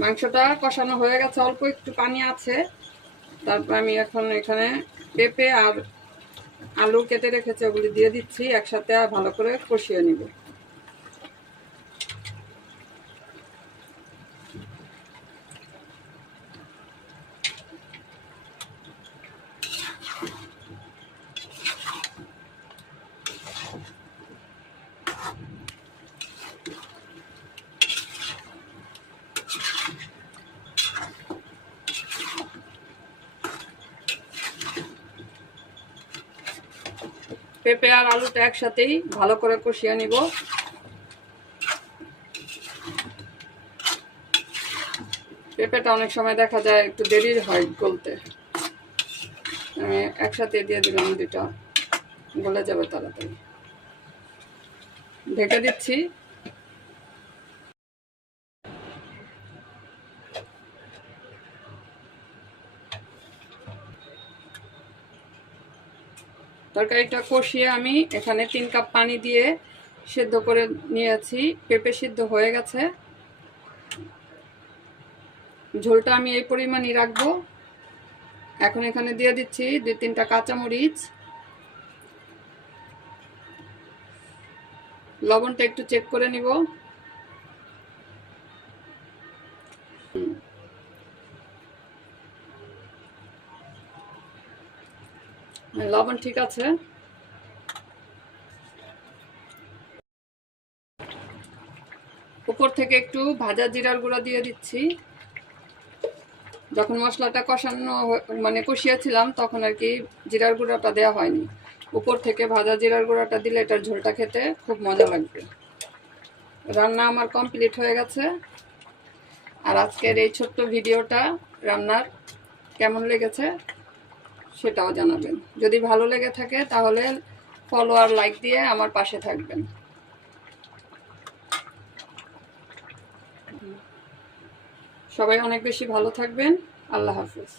মাংসটা কষানো হয়ে গেছে, অল্প একটু পানি আছে। তারপর আমি এখন এখানে পেঁপে আর আলু কেটে রেখেছি, ওগুলি দিয়ে দিচ্ছি একসাথে, আর ভালো করে কষিয়ে নিব। পেঁপে আর আলুটা একসাথেই ভালো করে কষিয়ে নিব। পেঁপেটা অনেক সময় দেখা যায় একটু দেরি হয় গলতে, আমি একসাথে দিয়ে দিলাম, দুটা গলে যাবে তাড়াতাড়ি। ঢেকে দিচ্ছি। তরকারিটা কষিয়ে আমি এখানে 3 কাপ পানি দিয়ে সিদ্ধ করে নিয়েছি। পেঁপে সিদ্ধ হয়ে গেছে। ঝোলটা আমি এই পরিমাণই রাখবো। এখন এখানে দিয়ে দিচ্ছি 2-3টা কাঁচামরিচ। লবণটা একটু চেক করে নিব। লবণ ঠিক আছে। উপর থেকে একটু ভাজা জিরার গুঁড়া দিয়ে দিচ্ছি। যখন মশলাটা কষানো মানে কষিয়েছিলাম তখন আর কি জিরার গুঁড়াটা দেওয়া হয়নি। উপর থেকে ভাজা জিরার গুঁড়াটা দিলে এটার ঝোলটা খেতে খুব মজা লাগবে। রান্না আমার কমপ্লিট হয়ে গেছে। আর আজকের এই ছোট্ট ভিডিওটা রান্নার কেমন লেগেছে সেটাও জানাবেন। যদি ভালো লেগে থাকে তাহলে ফলো আর লাইক দিয়ে আমার পাশে থাকবেন। সবাই অনেক বেশি ভালো থাকবেন। আল্লাহ হাফেজ।